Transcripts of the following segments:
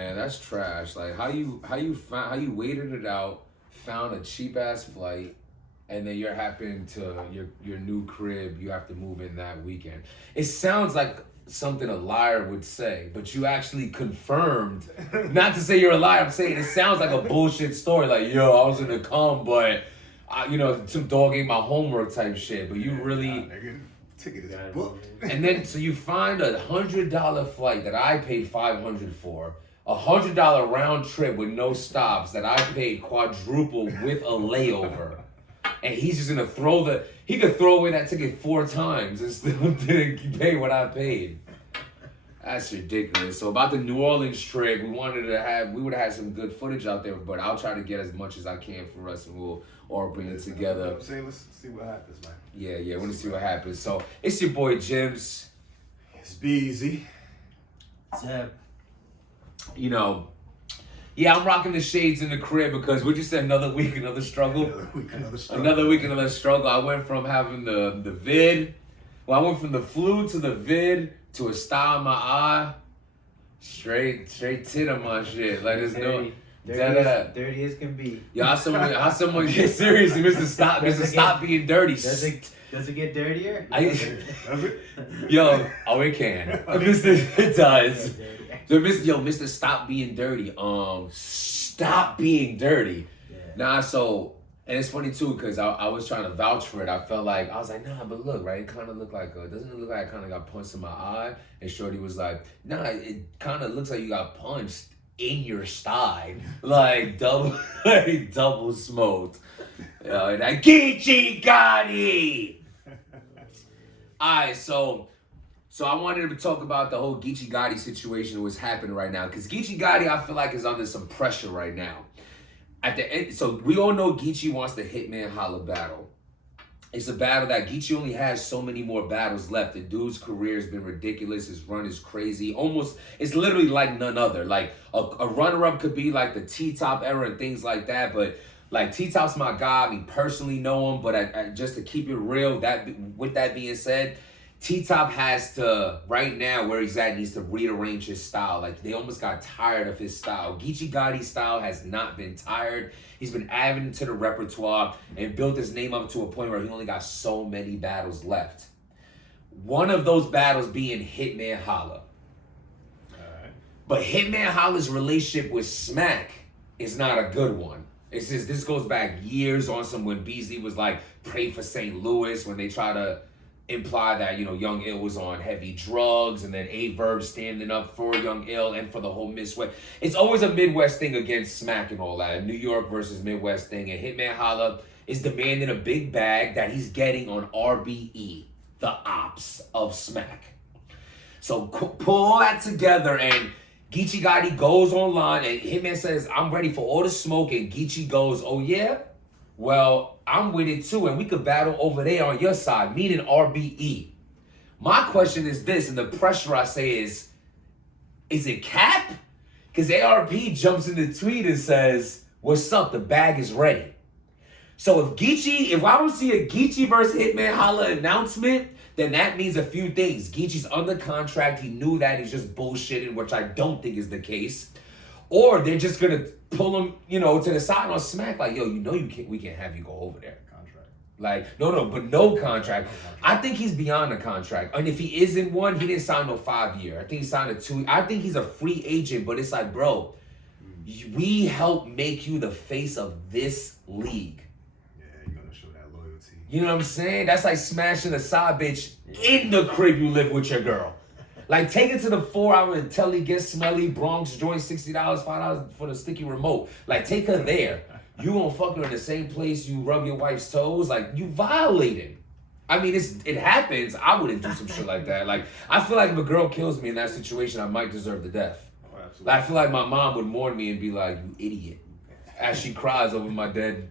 man. That's trash. Like how you waited it out, found a cheap ass flight, and then you're happening to your new crib. You have to move in that weekend. It sounds like something a liar would say, but you actually confirmed. Not to say you're a liar. I'm saying it sounds like a bullshit story. Like, yo, I was gonna come, but some dog ate my homework type shit. But you really. Nigga, ticket is booked. And then so you find $100 flight that I paid $500 for. $100 round trip with no stops that I paid quadruple with a layover. And he's just gonna he could throw away that ticket 4 times and still didn't pay what I paid. That's ridiculous. So about the New Orleans trip, we would have had some good footage out there, but I'll try to get as much as I can for us and we'll all bring it together. You know what I'm saying? Let's see what happens, man. Yeah, we're gonna see what happens. So it's your boy Jims. It's Beezy. Zeb. Yeah, I'm rocking the shades in the crib because we just said another week, another struggle. Another week, another struggle. I went from having the vid. Well, I went from the flu to the vid to a star in my eye. Straight tit on my shit. Like there's no dirty as can be. Yo, how someone get seriously, Stop being dirty. Does it get dirtier? Yo, it can. It does. Mr. Stop being dirty. Stop being dirty. Yeah. And it's funny too, because I was trying to vouch for it. I felt like, I was like, nah, but look, right? It kind of looked like, doesn't it look like I kind of got punched in my eye? And Shorty was like, nah, it kind of looks like you got punched in your sty. Like, double smoked. That Geechi gotti! Alright, so I wanted to talk about the whole Geechi Gotti situation that was happening right now. Because Geechi Gotti, I feel like, is under some pressure right now. At the end, so we all know Geechi wants the Hitman Holla battle. It's a battle that Geechi only has so many more battles left. The dude's career has been ridiculous. His run is crazy. It's literally like none other. Like a runner-up could be like the T-Top era and things like that. But like T-Top's my guy. I personally know him. But just to keep it real, with that being said, T-Top has to, right now, where he's at, needs to rearrange his style. Like, they almost got tired of his style. Geechi Gotti's style has not been tired. He's been adding to the repertoire and built his name up to a point where he only got so many battles left. One of those battles being Hitman Holla. Alright. But Hitman Holla's relationship with Smack is not a good one. It's just, this goes back years on some when Beasley was like, pray for St. Louis, when they try to imply that, Young Ill was on heavy drugs, and then A-Verb standing up for Young Ill and for the whole Midwest. It's always a Midwest thing against Smack and all that. New York versus Midwest thing. And Hitman Holla is demanding a big bag that he's getting on RBE, the ops of Smack. So pull all that together, and Geechi Gotti goes online, and Hitman says, I'm ready for all the smoke, and Geechi goes, oh yeah? Well, I'm with it too, and we could battle over there on your side, meaning RBE. My question is this, and the pressure I say is it cap? Because ARP jumps in the tweet and says, what's up, the bag is ready. So if I don't see a Geechi versus Hitman Holla announcement, then that means a few things. Geechi's under contract, he knew that, he's just bullshitting, which I don't think is the case. Or they're just gonna pull him, to the side on Smack, like, yo, we can't have you go over there. Contract. Like, no contract. I think he's beyond the contract. And if he is in one, he didn't sign no 5-year. I think he signed a 2. I think he's a free agent, but it's like, bro, we help make you the face of this league. Yeah, you're gonna show that loyalty. You know what I'm saying? That's like smashing a side bitch in the crib you live with your girl. Like, take it to the 4-hour and Telly Get Smelly, Bronx joint, $60, $5 for the sticky remote. Like, take her there. You gonna fuck her in the same place you rub your wife's toes? Like, you violating. I mean, it happens. I wouldn't do some shit like that. Like, I feel like if a girl kills me in that situation, I might deserve the death. Oh, absolutely. Like, I feel like my mom would mourn me and be like, you idiot. As she cries over my dead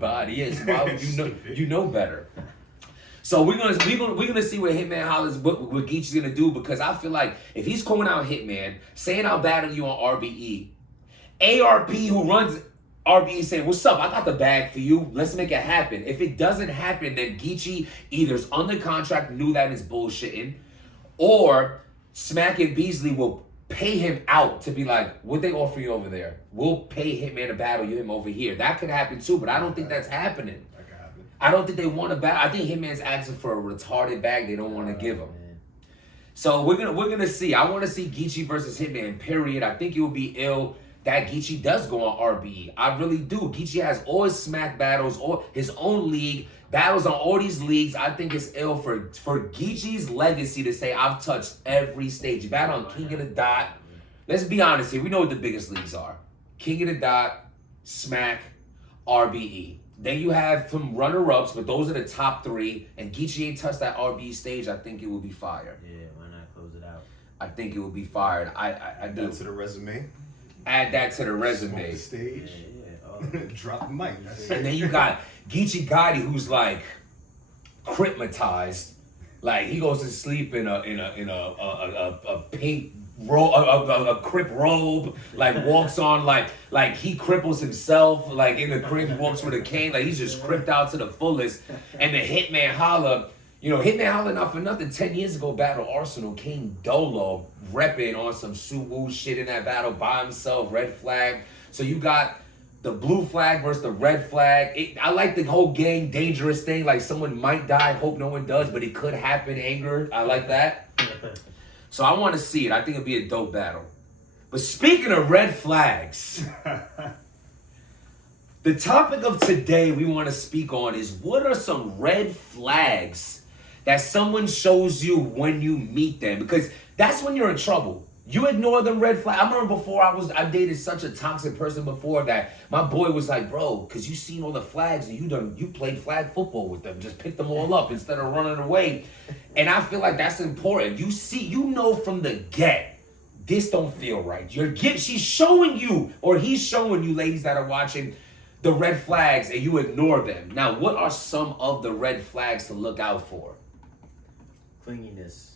body. Yes, why would you know better? So we're gonna see what Hitman Holla's what Geechi's gonna do, because I feel like if he's calling out Hitman, saying I'll battle you on RBE, ARP who runs RBE saying, what's up? I got the bag for you. Let's make it happen. If it doesn't happen, then Geechi either's under contract, knew that is bullshitting, or Smack and Beasley will pay him out to be like, what they offer you over there? We'll pay Hitman a battle you him over here. That could happen too, but I don't think that's happening. That could happen. I don't think they want a battle. I think Hitman's asking for a retarded bag they don't want to give him. Man. So we're gonna see. I want to see Geechi versus Hitman. Period. I think it would be ill that Geechi does go on RBE. I really do. Geechi has all his smack battles, or his own league battles on all these leagues. I think it's ill for Geechi's legacy to say I've touched every stage. You battle on King of the Dot. Let's be honest here. We know what the biggest leagues are: King of the Dot, Smack, RBE. Then you have some runner-ups, but those are the top three. And Geechi ain't touched that RBE stage. I think it would be fire. Yeah, why not close it out? I think it would be fired. I do. Add to the resume. Add that to the Smoke resume. the Yeah, stage. yeah. Drop the mic. That's And it. then you got Geechi Gotti, who's like crypmatized. Like he goes to sleep in a pink robe, a crip robe. Like walks on like he cripples himself. Like in the crib, walks with a cane. Like he's just cripped out to the fullest. And the Hitman Holla. You know, Hitman Holla, not for nothing, 10 years ago, battle Arsenal, King Dolo, repping on some Suwu shit in that battle by himself, red flag. So you got the blue flag versus the red flag. I like the whole gang dangerous thing, like someone might die, hope no one does, but it could happen, anger. I like that. So I want to see it. I think it'd be a dope battle. But speaking of red flags, the topic of today we want to speak on is what are some red flags that someone shows you when you meet them? Because that's when you're in trouble. You ignore them red flags. I remember before I dated such a toxic person before that my boy was like, bro, because you seen all the flags and you played flag football with them. Just pick them all up instead of running away. And I feel like that's important. You know from the get, this don't feel right. She's showing you, or he's showing you, ladies that are watching, the red flags and you ignore them. Now, what are some of the red flags to look out for? Clinginess.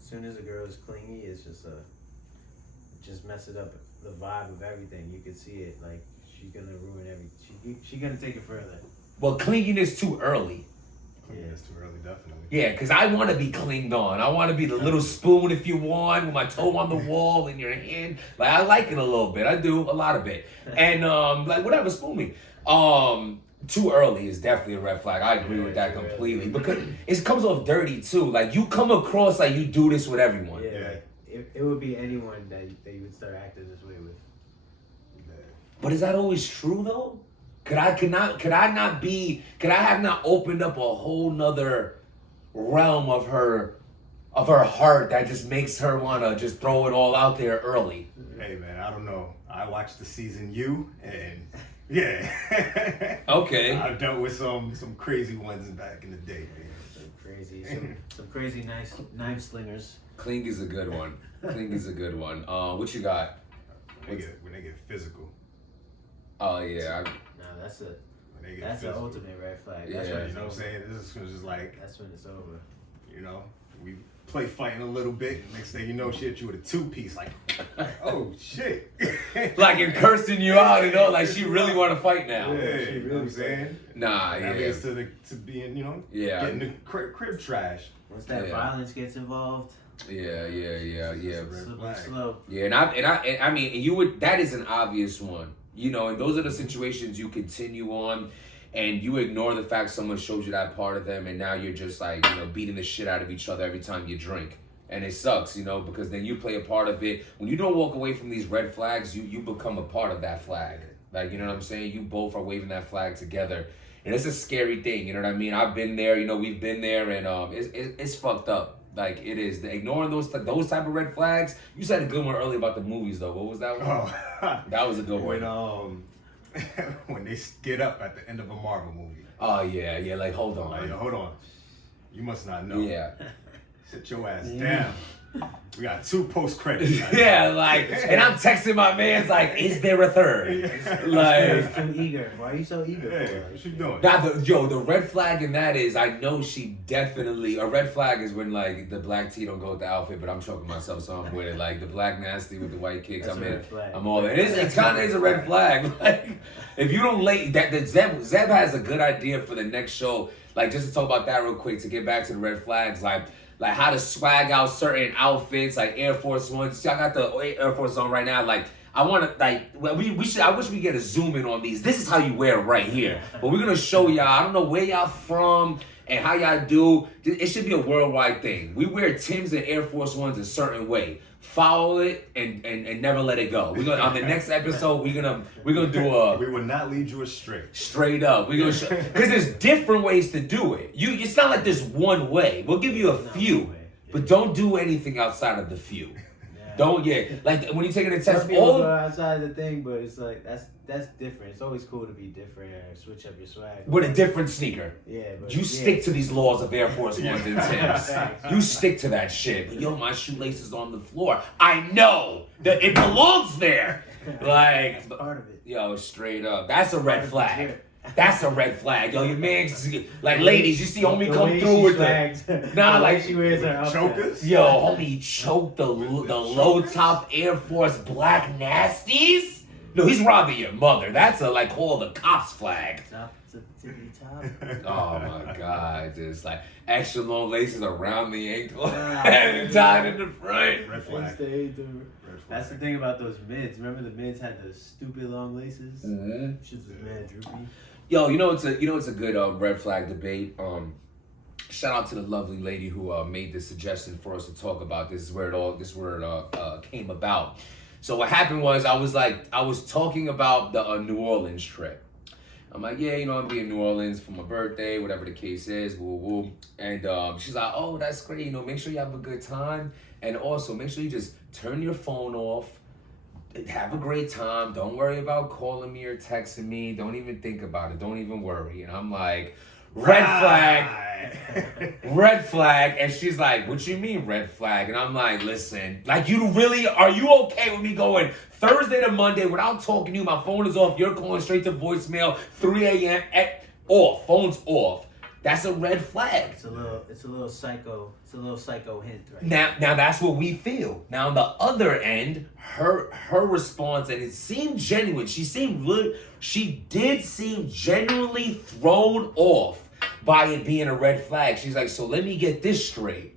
As soon as a girl is clingy, it just messes up the vibe of everything. You can see it. Like she's gonna ruin she's gonna take it further. Well, clinginess too early. It's too early, definitely. Yeah, because I want to be clinged on. I want to be the little spoon if you want, with my toe on the wall in your hand. Like, I like it a little bit. I do, a lot of it. And, like, whatever, spoon me. Too early is definitely a red flag. I agree with that completely. Because it comes off dirty, too. Like, you come across like you do this with everyone. Yeah, like, it would be anyone that you would start acting this way with. But is that always true, though? Could I have not opened up a whole nother realm of her heart that just makes her want to just throw it all out there early? Hey man, I don't know. I watched the season You, and yeah. Okay. I've dealt with some crazy ones back in the day, man. Some crazy knife slingers. Cling is a good one. What you got? When they get physical. Oh yeah. No, that's When they get the physical. ultimate red flag. Yeah, That's when You it's know what I'm over. saying? This is just like, That's when it's over. you know, we play fighting a little bit. Next thing you know, she hit you with a two-piece. Like, oh shit. Like you're cursing you out, you know, like she really want to fight now. Yeah, She you know what really I'm saying? Nah, That yeah. leads to being, you know, Yeah. getting the crib trash. Once that Yeah. violence gets involved, Yeah. Red slippery flag. slope. Yeah, and I mean, you would. That is an obvious one, you know. And those are the situations you continue on, and you ignore the fact someone shows you that part of them, and now you're just like, you know, beating the shit out of each other every time you drink, and it sucks, you know, because then you play a part of it. When you don't walk away from these red flags, you become a part of that flag. Like, you know what I'm saying? You both are waving that flag together, and it's a scary thing. You know what I mean? I've been there. You know, we've been there, and it's fucked up. Like, it is. Ignoring those type of red flags. You said a good one earlier about the movies, though. What was that one? Oh, That was a good when one. when they get up at the end of a Marvel movie. Oh, yeah. Like, hold Like, on. hold on. You must not know. Yeah. Sit your ass down. We got 2 post credits. Yeah, like, and I'm texting my man's like, is there a third? Like, He's too eager. Why are you so eager Hey, for it? what you doing? now, the red flag in that is, I know she definitely, a red flag is when, like, the black tee don't go with the outfit, but I'm choking myself, so I'm with it. Like, the black nasty with the white kicks, That's I'm a in. red flag. I'm all in. It kind of is a red flag. Like, if you don't Zeb has a good idea for the next show. Like, just to talk about that real quick, to get back to the red flags, like like how to swag out certain outfits, like Air Force Ones. See, I got the Air Force on right now. Like I want to, like we should. I wish we get a zoom in on these. This is how you wear it right here. But we're gonna show y'all. I don't know where y'all from and how y'all do. It should be a worldwide thing. We wear Timbs and Air Force Ones a certain way. Follow it and never let it go. We're gonna on the next episode we're gonna do a. We will not lead you astray. Straight up, we're gonna because there's different ways to do it. It's not like there's one way. We'll give you a few, but don't do anything outside of the few. Don't like when you're taking a test. All go outside of the thing, but it's like that's different. It's always cool to be different and switch up your swag with a different sneaker. Yeah, but you stick to these laws of Air Force Ones and Timbs. You stick to that shit. But yo, my shoelaces on the floor. I know that it belongs there. Like that's part of it. Yo, straight up, that's a red flag. That's a red flag. Yo, your man's like ladies, you see homie come through with the like she wears her chokers. Yo, homie choked the low top Air Force black nasties. No, he's robbing your mother. That's a like call the cops flag. Oh my god, just like extra long laces around the ankle and tied in the front. Red flag. That's the thing about those mids. Remember the mids had the stupid long laces? Mm-hmm. Shit was mad droopy. Yo, it's a good red flag debate. Shout out to the lovely lady who made this suggestion for us to talk about. This is where it came about. So what happened was I was talking about the New Orleans trip. I'm like, yeah, I'm be in New Orleans for my birthday, whatever the case is, woo woo. And she's like, oh, that's great. Make sure you have a good time, and also make sure you just turn your phone off. Have a great time. Don't worry about calling me or texting me. Don't even think about it. Don't even worry. And I'm like, red flag. Red flag. And she's like, what you mean red flag? And I'm like, listen, like are you okay with me going Thursday to Monday without talking to you? My phone is off. You're calling straight to voicemail. 3 a.m. Off. Phone's off. That's a red flag. It's a little psycho. It's a little psycho hint right now that's what we feel. Now on the other end, her response, and it seemed genuine. She did seem genuinely thrown off by it being a red flag. She's like, so let me get this straight.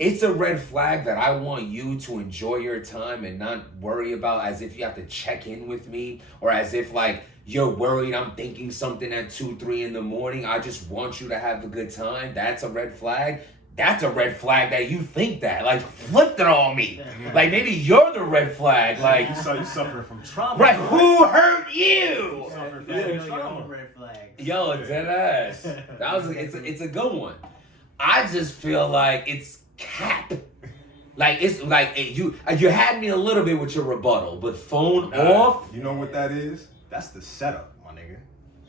It's a red flag that I want you to enjoy your time and not worry about as if you have to check in with me or as if like you're worried I'm thinking something at 2, 3 in the morning. I just want you to have a good time. That's a red flag. That's a red flag that you think that. Like, flip it on me. Like, maybe you're the red flag. Like, you suffering from trauma. Right, who hurt you? now. Red flag. Yo, deadass. It's a good one. I just feel like it's cap. Like, it's like, you had me a little bit with your rebuttal, but phone off? You know what that is? That's the setup, my nigga.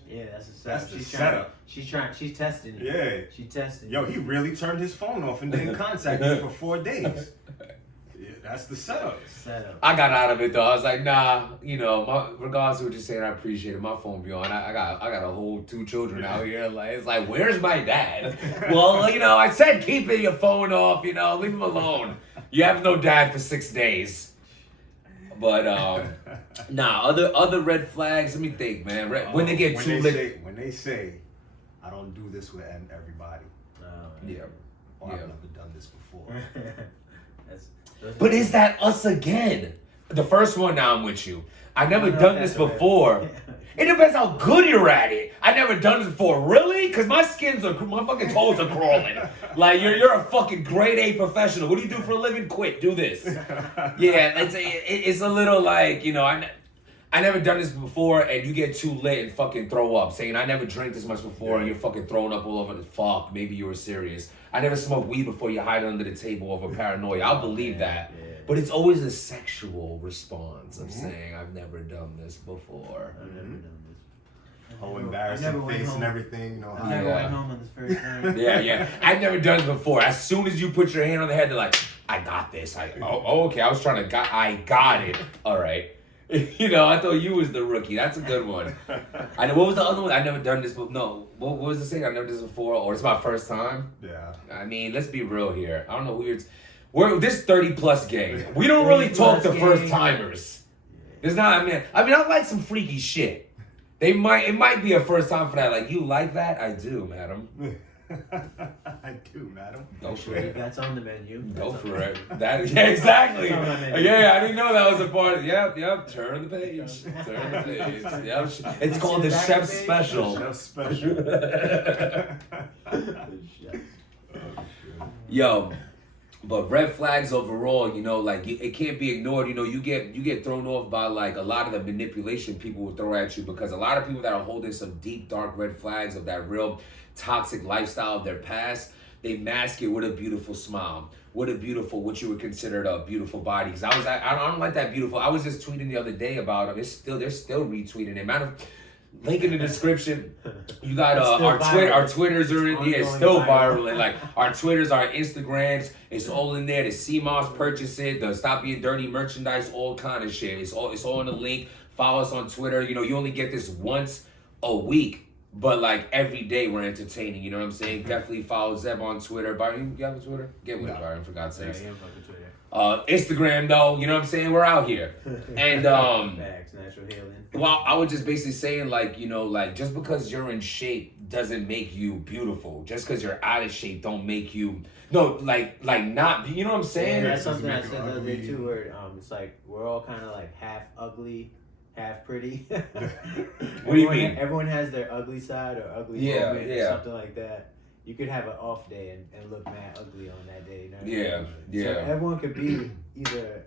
Yeah, that's the setup. That's the setup. She's testing it. Yeah. She testing He really turned his phone off and didn't contact me for 4 days. Yeah, that's the setup. I got out of it though. I was like, nah, regardless of what you're saying, I appreciate it. My phone be on. I got a whole 2 children out here. Like, it's like, where's my dad? Well, I said keep your phone off, leave him alone. You have no dad for 6 days. But other red flags. Let me think, man. When they get too lit. When they say, I don't do this with everybody. Yeah. Or I've never done this before. But is that us again? The first one, now I'm with you. I've never done this before. It depends how good you're at it. I've never done this before. Really? Because my fucking toes are crawling. Like, you're a fucking grade A professional. What do you do for a living? Quit. Do this. Yeah, it's a little like, I never done this before, and you get too lit and fucking throw up. Saying, I never drank this much before, and you're fucking throwing up all over the fuck. Maybe you were serious. I never smoked weed before. You hide under the table over paranoia. I'll believe that. Yeah. But it's always a sexual response of saying, I've never done this before. I've never done this. Whole embarrassing face and everything. I never went home on this first time. Yeah. I've never done this before. As soon as you put your hand on the head, they're like, I got this. Okay. I was trying to, I got it. All right. I thought you was the rookie. That's a good one. What was the other one? I've never done this, but no. What was the saying? I've never done this before, or it's my first time. Yeah. I mean, let's be real here. I don't know who you're. We're this 30+ gang. We don't really talk to first timers. There's not. I like some freaky shit. It might be a first time for that. Like, you like that? I do, madam. I do, madam. Go for Sure, it. that's on the menu. Go That's for on it. That yeah, exactly. That's on my menu. Yeah, I didn't know that was a part. Yep. Turn the page. Turn the page. Yep. It's called the Back chef's page? special. Chef special. Yo, but red flags overall, you know, like it can't be ignored. You know, you get thrown off by like a lot of the manipulation people will throw at you, because a lot of people that are holding some deep dark red flags of that real toxic lifestyle of their past, they mask it with a beautiful smile, with what you would consider a beautiful body. Because I don't like that beautiful. I was just tweeting the other day about them. They're still retweeting it. Matter of link in the description. You got our Twitters are in, yeah, it's still viral. And like our Twitters, our Instagrams, it's all in there. The CMOS purchase it, the Stop Being Dirty merchandise, all kind of shit. It's all in the link. Follow us on Twitter. You know, you only get this once a week. But like every day we're entertaining, you know what I'm saying? Definitely follow Zeb on Twitter. Byron, you have a Twitter? Get with it, Byron, for God's sakes. Yeah, Twitter. Instagram though, you know what I'm saying? We're out here. And Facts, natural healing. well, I was just basically saying, like, you know, like just because you're in shape doesn't make you beautiful. Just because you're out of shape don't make you like not, you know what I'm saying? Yeah, that's something I said the other day too, where it's like we're all kind of like half ugly, half pretty. What do you mean? Everyone has their ugly side or ugly moment or something like that. You could have an off day and look mad ugly on that day. You know what I mean? Yeah. So everyone could be either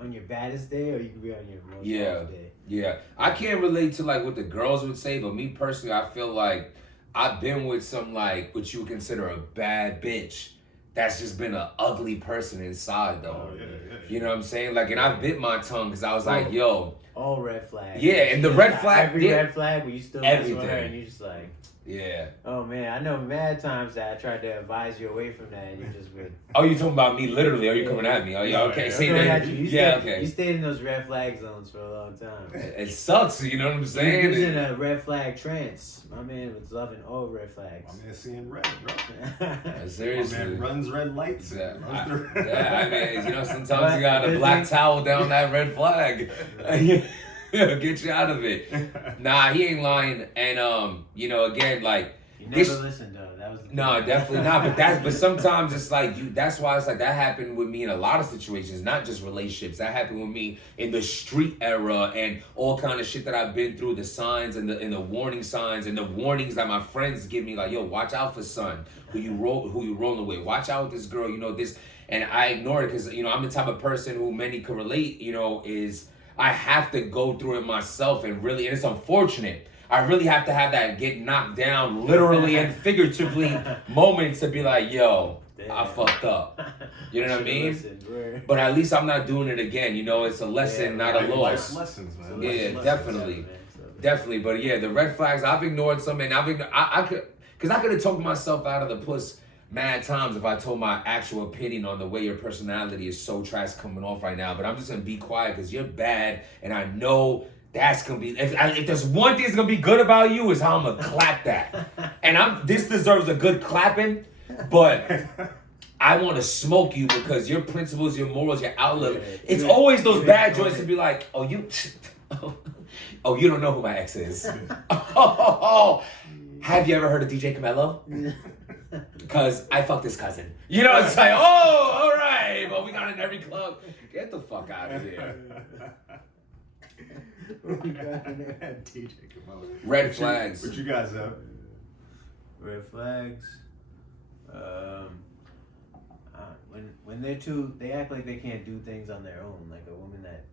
on your baddest day or you could be on your most off day. Yeah. I can't relate to like what the girls would say, but me personally, I feel like I've been with some like what you would consider a bad bitch. That's just been an ugly person inside though. Oh, yeah. You know what I'm saying? Like, and I bit my tongue because I was like, yo. All red flags. Yeah, and the red flag. Every red flag where you still mess with her and you just like. Yeah. Oh man, I know mad times that I tried to advise you away from that and you just would. Oh, you talking about me literally? Are you coming at me? Oh, yeah, okay. See, You stayed in those red flag zones for a long time. It sucks, you know what I'm saying? He was in a red flag trance. My man was loving all red flags. My man seeing red, bro. Seriously. My man runs red lights. I mean, you know, sometimes you got a black towel down that red flag. Get you out of it. Nah, he ain't lying. And you know, again, like you never listened though. That was no, definitely not. But sometimes it's like that's why it's like that happened with me in a lot of situations, not just relationships. That happened with me in the street era and all kind of shit that I've been through, the signs and the warning signs and the warnings that my friends give me, like, yo, watch out for son, who you rolling with. Watch out with this girl, you know, this, and I ignore it because, you know, I'm the type of person who many can relate, you know, is I have to go through it myself and it's unfortunate. I really have to have that get knocked down literally and figuratively moments to be like, yo, damn. I fucked up. You know what I mean? Listened, but at least I'm not doing it again. You know, it's a lesson, not a loss. Lessons, man. Yeah, definitely. Definitely. But yeah, the red flags, I've ignored some, and I could have talked myself out of the puss mad times if I told my actual opinion on the way your personality is so trash coming off right now. But I'm just going to be quiet because you're bad, and I know that's gonna be. If there's one thing that's gonna be good about you is how I'm gonna clap that, and this deserves a good clapping, but I want to smoke you because your principles, your morals, your outlook. It's always those bad joints to be like, oh you don't know who my ex is. Have you ever heard of DJ Camelo? Because I fucked his cousin. You know, it's like, oh, all right, but we got it in every club. Get the fuck out of here. Red flags. What you guys have? Red flags. When they're they act like they can't do things on their own. Like a woman that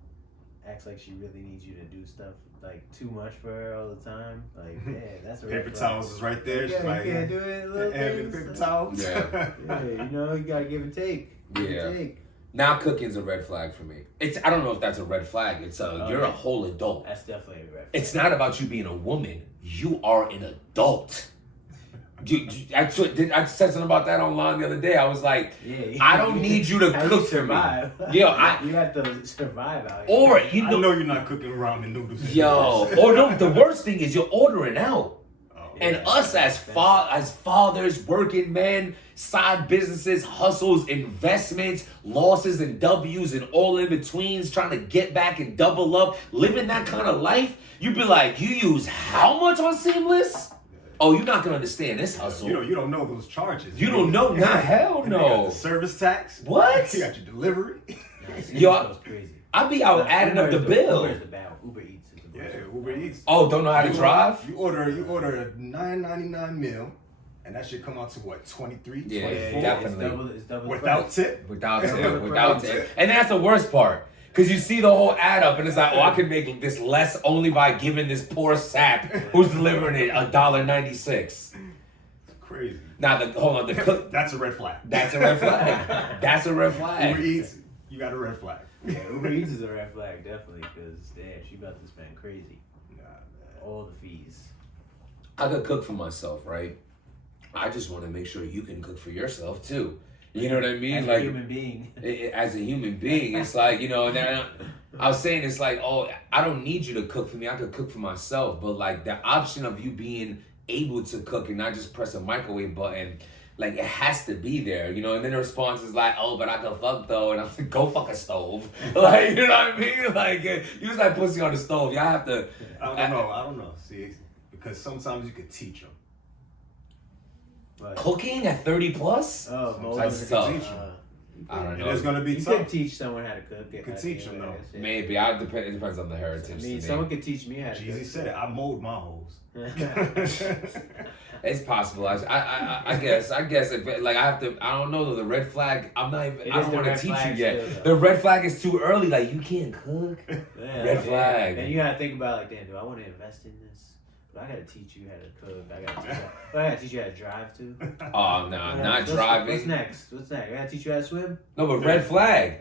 acts like she really needs you to do stuff like too much for her all the time. Like, yeah, that's a red paper flag. towels is right there. Yeah, She's like, you can't do it. Little things. Paper towels. Yeah. Yeah, you know, you gotta give and take. Give and take. Now cooking's a red flag for me. I don't know if that's a red flag. It's you're a whole adult. That's definitely a red flag. It's not about you being a woman. You are an adult. I said something about that online the other day. I was like, I don't need you to cook for me. Yo, you have to survive out here. Or I know you're not cooking ramen noodles. Yo, or no, the worst thing is you're ordering out. And us as fathers, working men, side businesses, hustles, investments, losses and W's and all in betweens, trying to get back and double up, living that kind of life, you'd be like, you use how much on Seamless? Oh, you're not gonna understand this hustle. You don't know those charges. You don't know? Nah, hell And they got no. the service tax. What? You got your delivery. Yo, crazy. I be out adding up the bill. Uber is the bad one. Uber Eats is the worst. Yeah, Uber Eats. Oh, don't know how to drive? You order a $9.99 meal, and that should come out to what, 23, Yeah, 24? definitely. It's double the Without price. tip. Without tip. And that's the worst part. Because you see the whole add up and it's like, oh, I could make this less only by giving this poor sap who's delivering it $1.96. It's crazy. Now, hold on, the cook. That's a red flag. That's a red flag. That's a red flag. Uber Eats, you got a red flag. Yeah, Uber Eats is a red flag, definitely, because damn, she about to spend crazy. Nah, man. All the fees. I could cook for myself, right? I just want to make sure you can cook for yourself too. You know what I mean? As like a human being. As a human being, it's like, you know, and then I was saying it's like, oh, I don't need you to cook for me. I could cook for myself. But like the option of you being able to cook and not just press a microwave button, like it has to be there, you know. And then the response is like, oh, but I can fuck though, and I'm like, go fuck a stove, like, you know what I mean? Like use that pussy on the stove. Y'all have to. I don't know. See, because sometimes you could teach them. But, Cooking at 30 plus? oh, most That's of tough. it, I don't And know. it's gonna be you tough. could teach someone how to cook. You could teach them, though. Maybe. It depends on the heritage. I to mean, me. someone could teach me how to Geechi cook. said it. I mold my hoes. It's possible. I guess if like I have to. I don't know though. The red flag. I'm not even. It I is don't the want to red teach you flag yet. still, though. The red flag is too early. Like you can't cook. Yeah, Red flag. And you gotta think about like, damn, do I want to invest in this? But I gotta teach you how to cook. I gotta teach you how to drive too. Oh no, not What's driving. next? I gotta teach you how to swim. No, but red flag.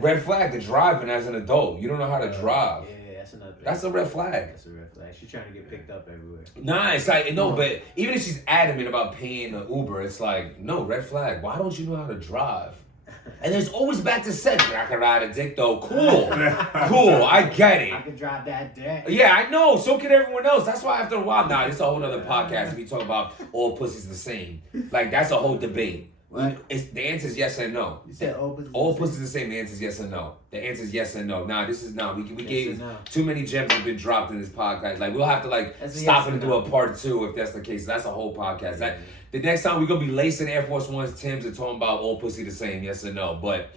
Red flag. The driving as an adult. You don't know how to drive. Yeah, that's another. That's a red flag. That's a red flag. She's trying to get picked up everywhere. Nah, it's like no, but even if she's adamant about paying the Uber, it's like no red flag. Why don't you know how to drive? And there's always back to sex. I can ride a dick though. Cool, cool. I get I it. can drive that dick. Yeah, I know. So can everyone else. That's why after a while, nah, it's a whole other podcast. We talk about all pussies the same. Like that's a whole debate. What? The answer is yes and no. You said all pussies. All pussies the same. The answer is yes and no. The answer is yes and no. Nah, this is not. We Yes gave and no. too many gems have been dropped in this podcast. Like we'll have to like That's a stop yes and and do no. a part 2 if that's the case. That's a whole podcast. That the next time we're gonna be lacing Air Force Ones, Timbs, and talking about all pussy the same. Yes and no. But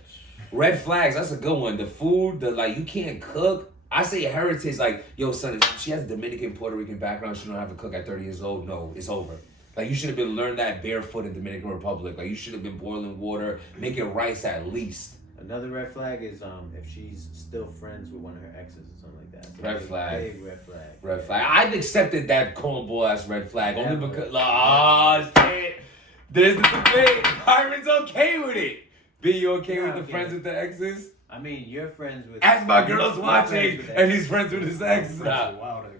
red flags. That's a good one. The food. The like you can't cook. I say heritage. Like yo, son, if she has a Dominican, Puerto Rican background. She don't have to cook at 30 years old. No, it's over. Like, you should have been learned that barefoot in Dominican Republic. Like, you should have been boiling water, making rice at least. Another red flag is if she's still friends with one of her exes or something like that. So Red flag. Big red flag. Red flag. I've accepted that cornball ass red flag only Yeah. because. Oh, shit. There's the debate. Byron's okay with it. B, you okay with the okay. friends with the exes? I mean, you're friends with. As my girl's you're watching, friends with and exes. he's friends with his exes Friends now. with wild exes.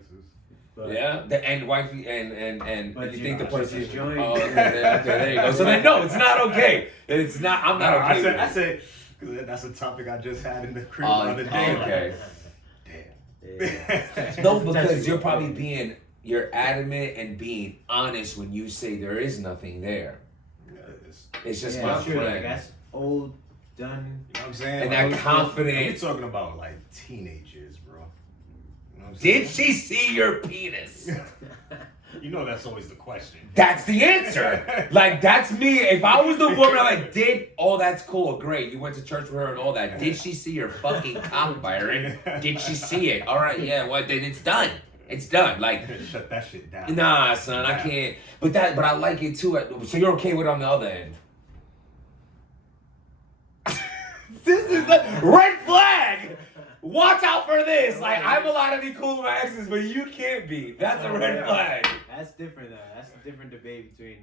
But, Yeah, and wifey and But you you think the know, person. she's joined. Oh, okay, there you go. So then, no, it's not okay. It's not. I'm not okay. with it. I said, because that's a topic I just had in the crib Oh, the other day. okay. Damn. No, because you're probably you're adamant and being honest when you say there is nothing there. Yeah, It's just yeah, my that's true. Like, friend. that's old, done. You know what I'm saying? And Like, that confident. We're talking about like teenage years, bro. You know what I'm Did saying? she see your penis? You know that's always the question. That's the answer. Like, that's me. If I was the woman, I'm like, oh, that's cool. Great. You went to church with her and all that. Did she see your fucking cock, Byron? Did she see it? All right, yeah, well, then it's done. It's done. Like, Shut that shit down. nah, son, I can't. But I like it too. So you're okay with it on the other end? This is a red flag. Watch out for this. Like, I'm allowed to be cool with my exes, but you can't be. That's a red flag. That's different though. That's a different debate between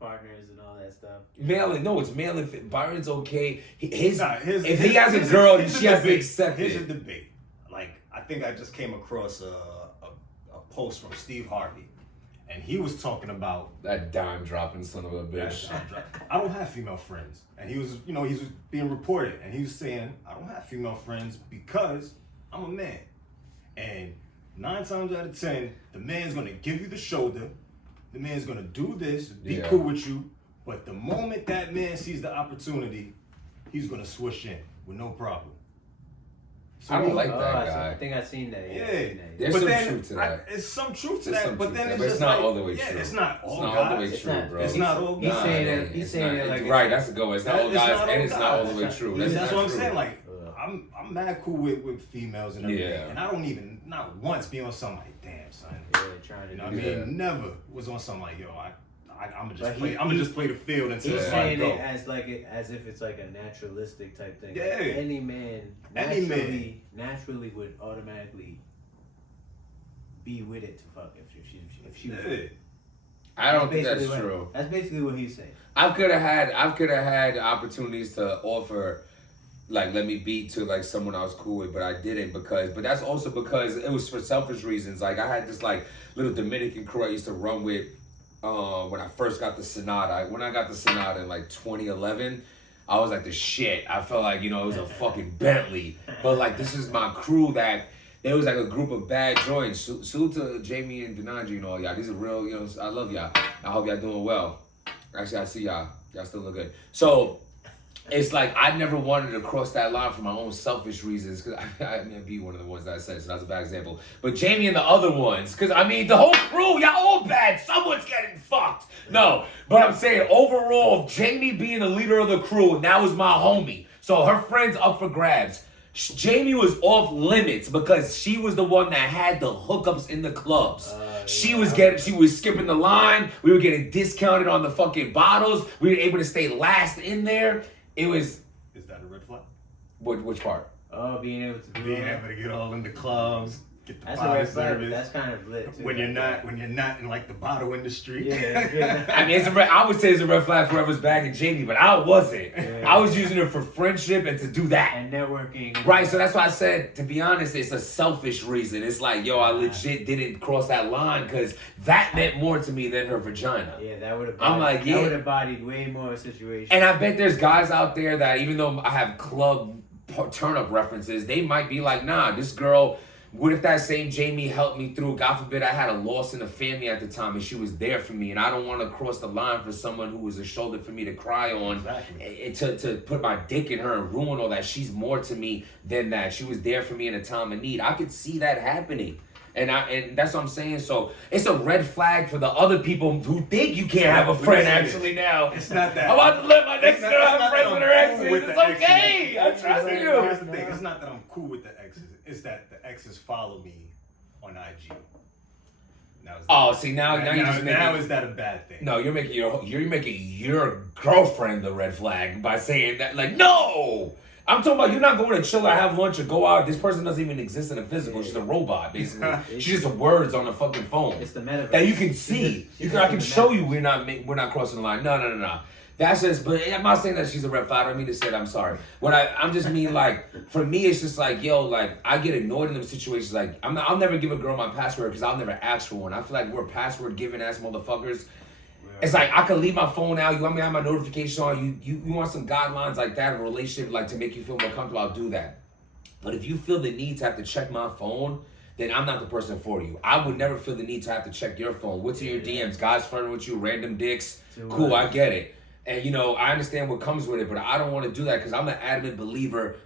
partners and all that stuff. Male it. No, it's male if Byron's okay. If Nah, if he has a girl, here's the she has to debate. accept Here's it. a debate. Like, I think I just came across a post from Steve Harvey, and he was talking about That dime dropping son of a bitch. I don't have female friends. And he was being reported, and he was saying, I don't have female friends because I'm a man. And 9 times out of 10, the man's gonna give you the shoulder, the man's gonna do this, be Yeah. cool with you, but the moment that man sees the opportunity, he's gonna swoosh in with no problem. I don't like Oh, that I guy. think I've seen that. Yeah. I've seen that. There's But some then, truth to that. It's some truth to There's that, some but truth then to that, it's but just it's not like, all the way yeah, true. it's not all It's not all the way guys. true, bro. It's not all He's guys. saying it. It's He's saying not- it like right. That's the go. It's not all It's guys, not all and it's not all the way guys. true. That's not what I'm true. saying. Like, I'm mad cool with females and everything, Yeah. and I don't even not once be on something like, damn son. Yeah, trying to You know do what I that. mean? Never was on something like, yo, I'm But gonna just play the field until He's I saying go. it as if it's like a naturalistic type thing. Yeah. Like any man naturally would automatically be with it to fuck if she was. Yeah. I don't think that's basically true. That's basically what he's saying. I could have had opportunities to offer, like, let me beat to like someone I was cool with, but I didn't but that's also because it was for selfish reasons. Like I had this like little Dominican crew I used to run with when I first got the Sonata. When I got the Sonata in like 2011, I was like the shit. I felt like, it was a fucking Bentley. But like this is my crew that there was like a group of bad joints. Salute to Jamie and Denanji and all y'all. These are real, I love y'all. I hope y'all doing well. Actually, I see y'all. Y'all still look good. So it's like I never wanted to cross that line for my own selfish reasons. Because I mean, I'd be one of the ones that I said, so that's a bad example. But Jamie and the other ones, because I mean, the whole crew, y'all all bad. Someone's getting fucked. No, but I'm saying overall, Jamie being the leader of the crew, and that was my homie. So her friends up for grabs. Jamie was off limits because she was the one that had the hookups in the clubs. She was skipping the line. We were getting discounted on the fucking bottles. We were able to stay last in there. It was. Is that a red flag? Which part? Oh, being able to get all in the clubs, get the that's a bottle red flag. service. That's kind of lit too. When you're not in like the bottle industry. Yeah. I mean, I would say it's a red flag for whoever's bagging Jamie, but I wasn't. Yeah. I was using it for friendship and to do that. And networking. Right, so that's why I said, to be honest, it's a selfish reason. It's like, yo, I legit didn't cross that line because that meant more to me than her vagina. Yeah, that would have. I'm like, yeah. That would have bodied way more situations. And I bet there's guys out there that even though I have club turn-up references, they might be like, nah, this girl, what if that same Jamie helped me through? God forbid I had a loss in the family at the time and she was there for me, and I don't want to cross the line for someone who was a shoulder for me to cry on, to put my dick in her and ruin all that. She's more to me than that. She was there for me in a time of need. I could see that happening. And that's what I'm saying. So it's a red flag for the other people who think you can't have a friend actually now. It's not that. I'm about to let my next girl have friends with her exes. with It's the exes. okay. I trust Here's you. the thing. It's not that I'm cool with the exes. It's that the exes follow me on IG. Now is that a bad thing? No, you're making your girlfriend the red flag by saying that. Like, no. I'm talking about you're not going to chill or have lunch or go out. This person doesn't even exist in the physical. She's a robot, basically. She's just words on the fucking phone. It's the metaverse that you can see. I can show you we're not crossing the line. No. That's just. But I'm not saying that she's a red flag. I don't mean to say that. I'm sorry. I'm just mean like for me, it's just like yo, like I get annoyed in those situations. Like I'll never give a girl my password because I'll never ask for one. I feel like we're password giving ass motherfuckers. It's like I could leave my phone out. You want me to have my notification on? You want some guidelines like that in a relationship, like to make you feel more comfortable? I'll do that. But if you feel the need to have to check my phone, then I'm not the person for you. I would never feel the need to have to check your phone. What's in your DMs? Guys flirting with you, random dicks. Cool, I get it. And I understand what comes with it, but I don't want to do that because I'm an adamant believer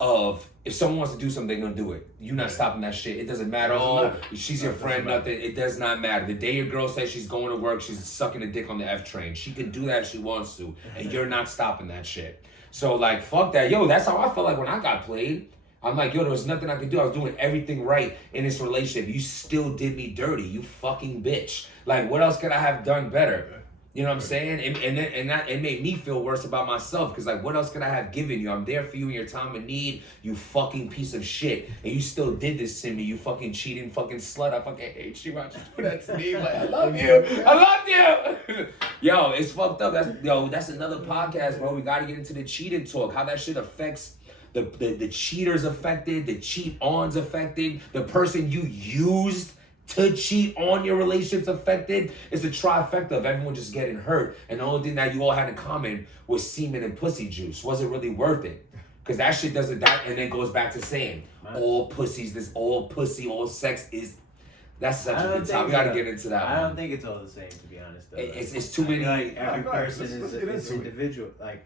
of if someone wants to do something, they're gonna do it. You're not stopping that shit. It doesn't matter. She's your friend, nothing. It does not matter. The day your girl says she's going to work, she's sucking a dick on the F train. She can do that if she wants to, and you're not stopping that shit. So like, fuck that. Yo, that's how I felt like when I got played. I'm like, yo, there was nothing I could do. I was doing everything right in this relationship. You still did me dirty, you fucking bitch. Like, what else could I have done better? You know what I'm saying? And that it made me feel worse about myself because like, what else could I have given you? I'm there for you in your time of need, you fucking piece of shit. And you still did this to me, you fucking cheating fucking slut. I fucking hate you. Why you do that to me? Like, I love you. I love you. Yo, it's fucked up. That's another podcast, bro. We gotta get into the cheating talk. How that shit affects the cheaters affected, the cheat-ons affected, the person you used to cheat on your relationships affected. It's a trifecta of everyone just getting hurt. And the only thing that you all had in common was semen and pussy juice. Was it really worth it? Because that shit doesn't, that and then goes back to saying, all pussies, all pussy, all sex is, that's such a good time. We gotta get into that. I don't think it's all the same, to be honest, though. It's too many. Like, every person is individual. Like,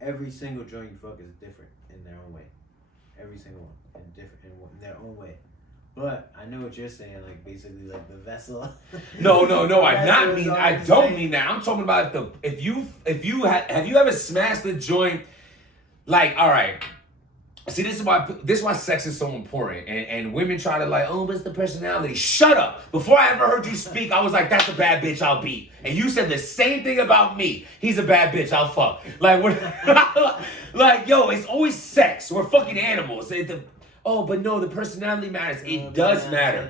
every single joint you fuck is different in their own way. Every single one. in their own way. But I know what you're saying, like basically like the vessel. No, I Vessel don't mean that. I'm talking about if you have you ever smashed the joint? Like, all right. See, this is why sex is so important, and women try to like, oh, what's the personality? Shut up! Before I ever heard you speak, I was like, that's a bad bitch I'll beat, and you said the same thing about me. He's a bad bitch I'll fuck. Like, like, yo, it's always sex. We're fucking animals. But no, the personality matters. It does matter.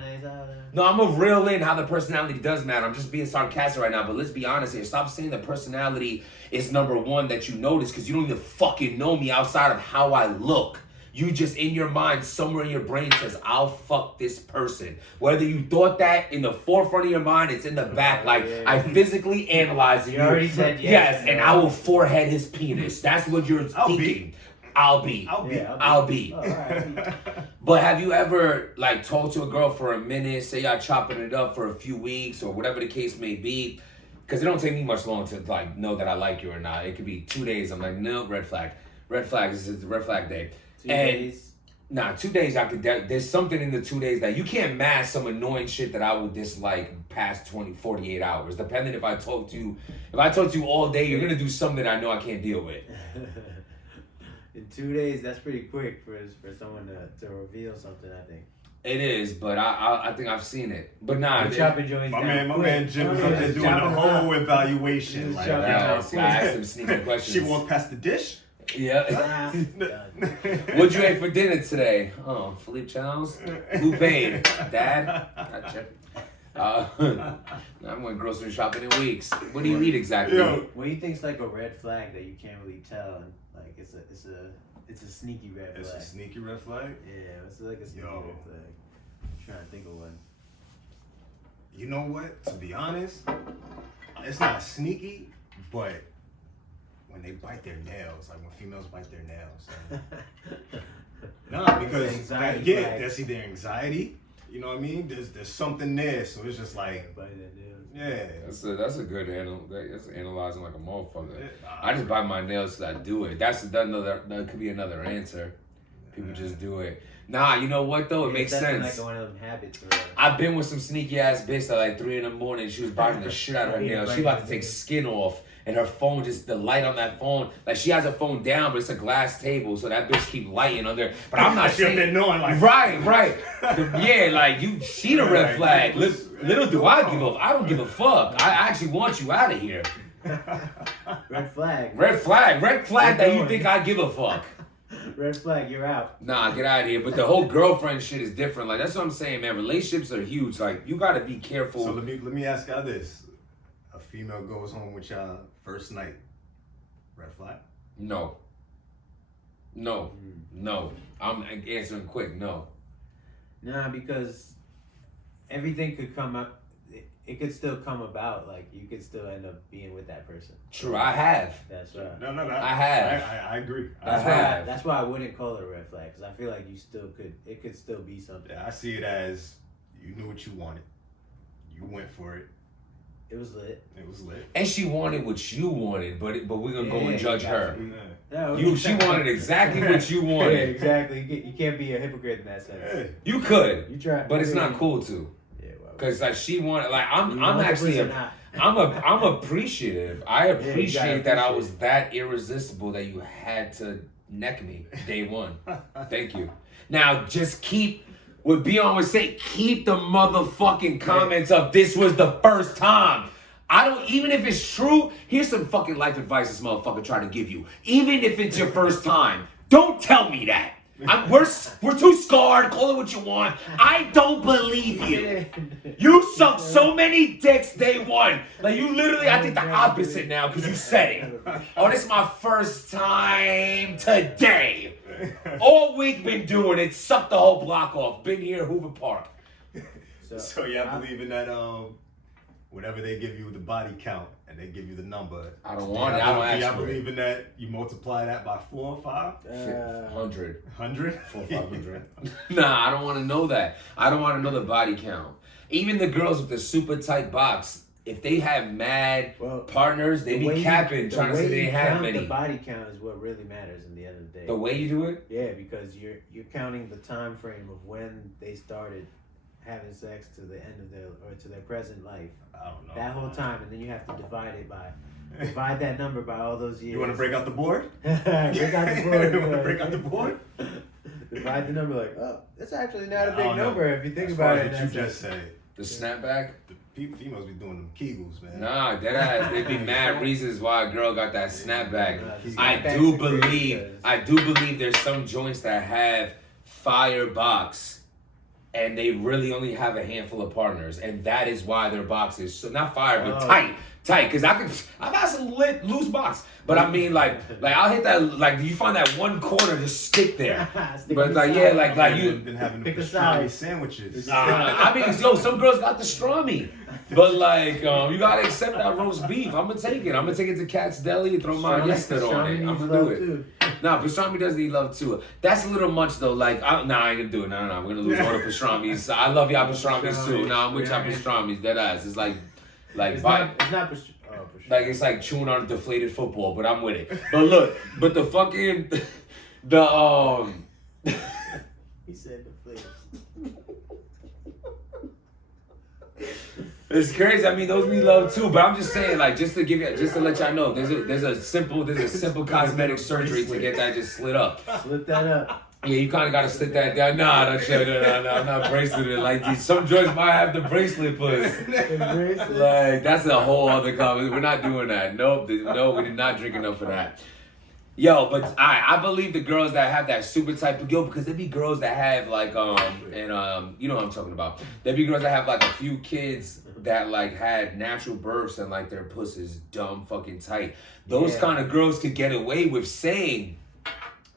No, I'm gonna reel in how the personality does matter. I'm just being sarcastic right now, but let's be honest here. Stop saying the personality is number one that you notice, because you don't even fucking know me outside of how I look. You just, in your mind, somewhere in your brain says, I'll fuck this person. Whether you thought that in the forefront of your mind, it's in the back. Like, I physically analyze it. You already said yes. Yes, and I will forehead his penis. That's what you're thinking. I'll be. Oh, all right. But have you ever, like, talked to a girl for a minute, say y'all chopping it up for a few weeks or whatever the case may be? Because it don't take me much long to, like, know that I like you or not. It could be 2 days. I'm like, no, red flag. Red flag. This is the red flag day. 2 days? Nah, 2 days I could. There's something in the 2 days that you can't mask some annoying shit that I would dislike past 48 hours. Depending if I talk to you all day, you're gonna do something I know I can't deal with. In 2 days, that's pretty quick for someone to reveal something, I think. It is, but I think I've seen it. But nah, chopping joints my down. man Jim was up there doing the whole evaluation. Like, I asked him sneaky questions. she walked past the dish. Yeah. What'd you eat for dinner today? Oh, Philippe Charles. Who paid? Dad? Gotcha. I went grocery shopping in weeks. What do you eat exactly? Yo. What do you think's like a red flag that you can't really tell? And like it's a sneaky red flag. It's a sneaky red flag? Yeah, it's like a sneaky red flag. I'm trying to think of one. You know what? To be honest, it's not sneaky, but when they bite their nails, like when females bite their nails. Nah, because that's either anxiety. You know what I mean? There's something there, so it's just like, yeah. That's a good that's analyzing like a motherfucker. I just bite my nails because I do it. That could be another answer. People just do it. Nah, you know what though? It makes sense. Like one of them habits. I've been with some sneaky ass bitch at like 3 a.m. She was biting the shit out of her nails. She about to take skin off. And her phone, just the light on that phone, like she has her phone down, but it's a glass table, so that bitch keep lighting under. But I'm not saying, like, right. Yeah, like she the red flag. Little do I give a, I don't give a fuck. I actually want you out of here. Red flag That you think I give a fuck. Red flag, you're out. Nah, get out of here. But the whole girlfriend shit is different. Like that's what I'm saying, man. Relationships are huge. Like you gotta be careful. So let me ask y'all this. A female goes home with y'all first night. Red flag? No. I'm answering quick. No. Nah, because everything could come up. It could still come about. Like you could still end up being with that person. True, I have. That's right. No. I have. I agree. That's why I wouldn't call it a red flag, because I feel like you still could. It could still be something. Yeah, I see it as you knew what you wanted. You went for it. It was lit. And she wanted what you wanted, but we're gonna go and judge her. Yeah. She wanted exactly what you wanted. Yeah, exactly. You can't be a hypocrite in that sense. Yeah. You could. You try, but it's not cool to. Yeah, well. Cause like she wanted, like I'm actually I'm appreciative. I appreciate that I was that irresistible that you had to neck me day one. Thank you. Now just keep. What Beyond would say, keep the motherfucking comments of this was the first time. Even if it's true, here's some fucking life advice this motherfucker trying to give you. Even if it's your first time, don't tell me that. We're too scarred, call it what you want. I don't believe you. You sucked so many dicks day one. Like you literally, I think the opposite now because you said it. Oh, this is my first time today. All week been doing it, sucked the whole block off. Been here, Hoover Park. So y'all believe in that whatever they give you the body count and they give you the number. I don't want it. I don't ask for it. Y'all believe in that you multiply that by 4 or 5? 100. 100? 500. Nah, I don't want to know that. I don't want to know the body count. Even the girls with the super tight box, if they have mad partners, they be capping, trying to say they have many. The body count is what really matters in the end of the day. The way you do it? Yeah, because you're counting the time frame of when they started having sex to the end of to their present life. I don't know. That whole time, and then you have to divide that number by all those years. You want to break out the board? Break out the board. You want to break out the board? Divide the number like, oh, it's actually not a big number if you think about it. What you just said. The snapback? The females be doing them Kegels, man. Nah, dead ass. They be mad reasons why a girl got that snapback. Yeah, I do believe there's some joints that have fire box and they really only have a handful of partners, and that is why their box is so not fire but tight. Because I've had some loose box, but I mean like I'll hit that, like you find that one corner just stick there. But like yeah, like you been having pick a pastrami side. sandwiches. I mean, yo, some girls got the pastrami, but like you gotta accept that roast beef. I'm gonna take it. I'm gonna take it to Cat's Deli and throw my yesterday on it. I'm gonna do it. Nah, pastrami does need love too. That's a little much though. Like, I ain't gonna do it. No, we're gonna lose all the pastramis. I love y'all pastramis too. Nah, I'm with y'all pastramis. Dead ass. It's like it's not pastrami. Like it's like chewing on a deflated football, but I'm with it. But look, but the fucking He said deflated. It's crazy. I mean, those we love too. But I'm just saying, like, just to let y'all know, there's a simple cosmetic surgery to get that just slid up. Slip that up. Yeah, you kind of got to slip that down. Nah, no, I'm not braceleted like these. Some joints might have the bracelet puss. Like, that's a whole other comment. We're not doing that. Nope, no, we did not drink enough of that. Yo, but I believe the girls that have that super type of girl, because there be girls that have like you know what I'm talking about. There be girls that have like a few kids that like had natural births and like their puss is dumb fucking tight. Those kind of girls could get away with saying,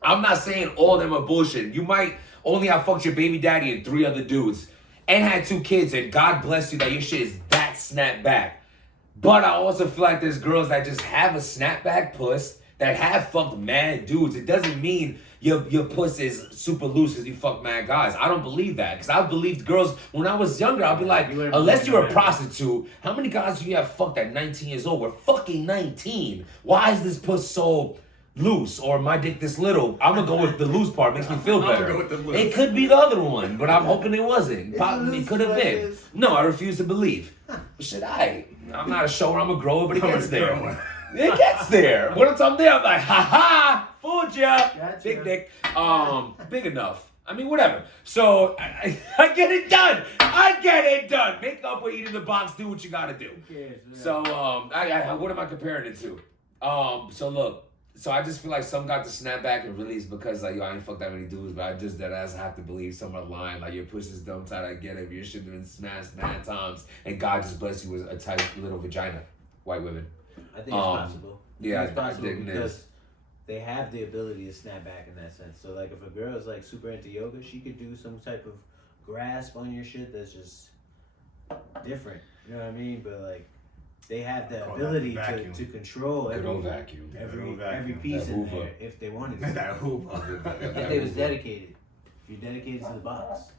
I'm not saying all of them are bullshit. You might only have fucked your baby daddy and 3 other dudes and had 2 kids, and God bless you that your shit is that snapback. But I also feel like there's girls that just have a snapback puss that have fucked mad dudes. It doesn't mean your puss is super loose because you fuck mad guys. I don't believe that. Because I believed girls, when I was younger, I'd be like, unless you're a prostitute, how many guys do you have fucked at 19 years old? We're fucking 19. Why is this puss so loose? Or my dick this little? I'm going to go with the loose part. Makes me feel better. Go with the loose. It could be the other one, but I'm hoping it wasn't. It could have been. No, I refuse to believe. Shit, I'm not a shower, I'm a grower, but it gets there. It gets there. When I'm there, I'm like, ha, fooled ya. Gotcha. Big dick. Big enough. I mean, whatever. So, I get it done. Make up or eat in the box. Do what you gotta do. So, what am I comparing it to? So look. So I just feel like some got the snapback and release because like, yo, I ain't fucked that many dudes, but I just dead ass have to believe some are lying. Like, your pussy's dumb tight, I get it. Your shit has been smashed mad times, and God just bless you with a tight little vagina. White women. I think it's possible. Yeah, it's possible I because they have the ability to snap back in that sense. So like, if a girl is like super into yoga, she could do some type of grasp on your shit that's just different. You know what I mean? But like, they have the ability to control every piece in there if they wanted to. That hoover. If they was dedicated. If you're dedicated to the box.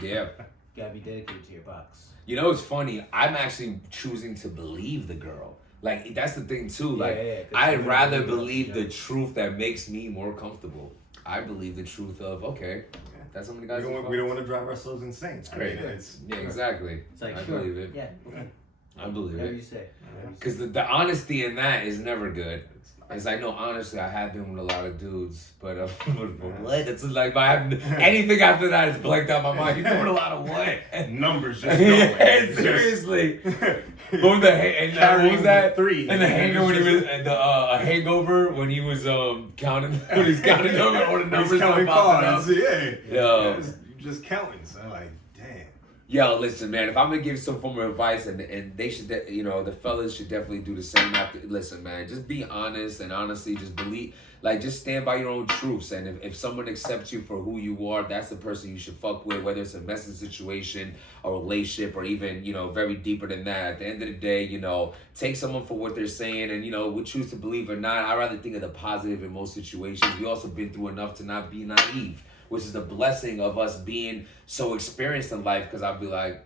Yeah. You gotta be dedicated to your box. You know, it's funny. I'm actually choosing to believe the girl. Like, that's the thing too. Like, I'd rather believe the truth that makes me more comfortable. I believe the truth of, okay, that's how many guys. We don't want to drive ourselves insane. It's great. Yeah, exactly. It's like, I believe it. Yeah. Okay. I believe Whatever it. you say. Because the honesty in that is never good. It's like, no, honestly, I have been with a lot of dudes, but what? It's like, anything after that is blanked out my mind. You're doing a lot of what? Numbers just going. Yeah, seriously. What was that? 3. And the hangover when he was a hangover when he was counting when he's counting over all the numbers. He's counting cards. Yeah. Yo. You're just counting. So I'm like, damn. Yo, listen, man. If I'm gonna give some form of advice, and they should, the fellas should definitely do the same. Listen, man. Just be honest and honestly, just believe. Like, just stand by your own truths. And if someone accepts you for who you are, that's the person you should fuck with, whether it's a messy situation, a relationship, or even, very deeper than that. At the end of the day, take someone for what they're saying, and, we choose to believe or not. I rather think of the positive in most situations. We also been through enough to not be naive, which is the blessing of us being so experienced in life, because I'll be like,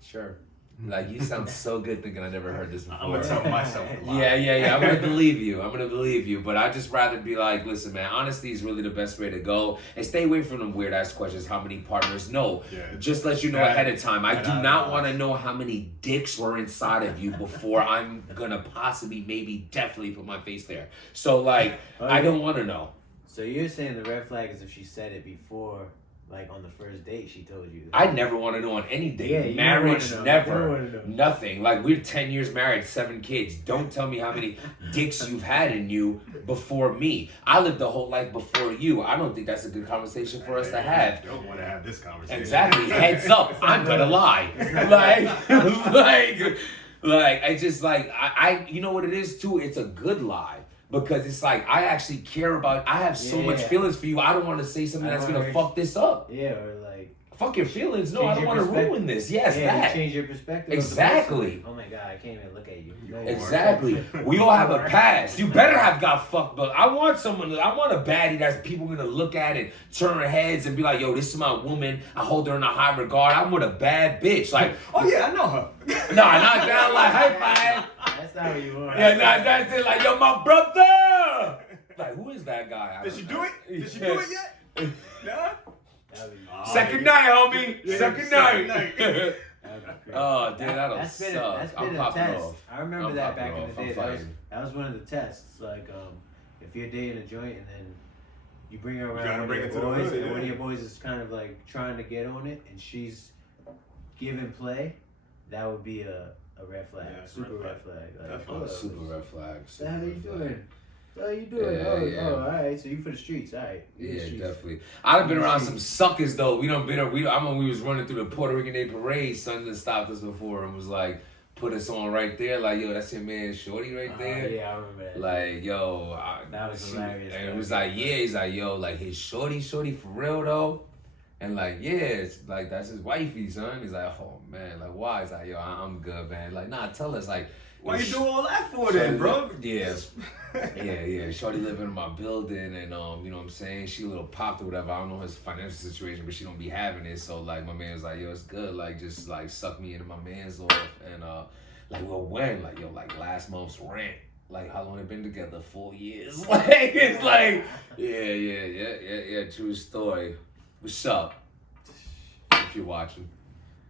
sure. Like, you sound so good thinking I never heard this before. I'm gonna tell myself a lie. Yeah. I'm gonna believe you. But I just rather be like, listen, man, honesty is really the best way to go. And stay away from them weird ass questions. How many partners? No. Yeah. Just let you know ahead of time. I do not want to know how many dicks were inside of you before I'm gonna possibly, maybe, definitely put my face there. So like, I don't want to know. So you're saying the red flag is if she said it before, like on the first date, she told you. I never want to know on any date. Yeah, you Marriage, don't wanna know. never. You don't wanna know. Nothing. Like, we're 10 years married, 7 kids. Don't tell me how many dicks you've had in you before me. I lived a whole life before you. I don't think that's a good conversation for us to have. You don't want to have this conversation. Exactly. Heads up. I'm gonna lie. Like, I just like, I you know what it is too? It's a good lie. Because it's like, I actually care about, I have so much feelings for you. I don't want to say something that's going to fuck this up. Yeah, or like... Fuck your feelings. No, I don't want to ruin this. Yes, yeah, that. You change your perspective. Exactly. Oh my God, I can't even look at you. Exactly. We all have a past. You better have got fucked, but I want a baddie that's people going to look at and turn their heads and be like, yo, this is my woman. I hold her in a high regard. I'm with a bad bitch. Like, oh yeah, I know her. Nah, not that. Like, high five. That's not what you want. Yeah, nah, that's it. Like, yo, my brother. Like, who is that guy? Did she do it? Did she do it yet? Yeah. Second night, homie. Yeah, second second night. Oh, dude, that'll that's been suck. That's I'm been a popping test. off. I remember I'm that popping back in off. the I'm day. fighting. That was one of the tests. Like, if you're dating a joint and then you bring her gotta around one bring of it your to the boys, hood, and one of yeah. your boys is kind of like trying to get on it, and she's giving play, that would be a red flag. Yeah, Super red flag. Like, Definitely. Super red flag. So how you doing? How you doing? Yeah. Oh, all right. So you for the streets, all right. You for the Yeah, streets. definitely. I'd have been around some suckers though. I remember we was running through the Puerto Rican Day Parade. Son stopped us before and was like, put us on right there. Like, yo, that's your man Shorty right there. Yeah, I remember that. Like, yo, that was hilarious. And it was like, yeah, he's like, yo, like his shorty for real though. And like, yeah, it's like that's his wifey, son. He's like, oh man, like why? He's like, yo, I'm good, man. Like, nah, tell us like, Why you do all that for then, bro? Yeah. Shorty living in my building, and you know what I'm saying. She a little popped or whatever. I don't know his financial situation, but she don't be having it. So like, my man was like, yo, it's good. Like, just like suck me into my man's off, and like, well, when? Like, yo, like last month's rent. Like, how long they been together? 4 years. Like, it's like, yeah. True story. What's up? If you're watching,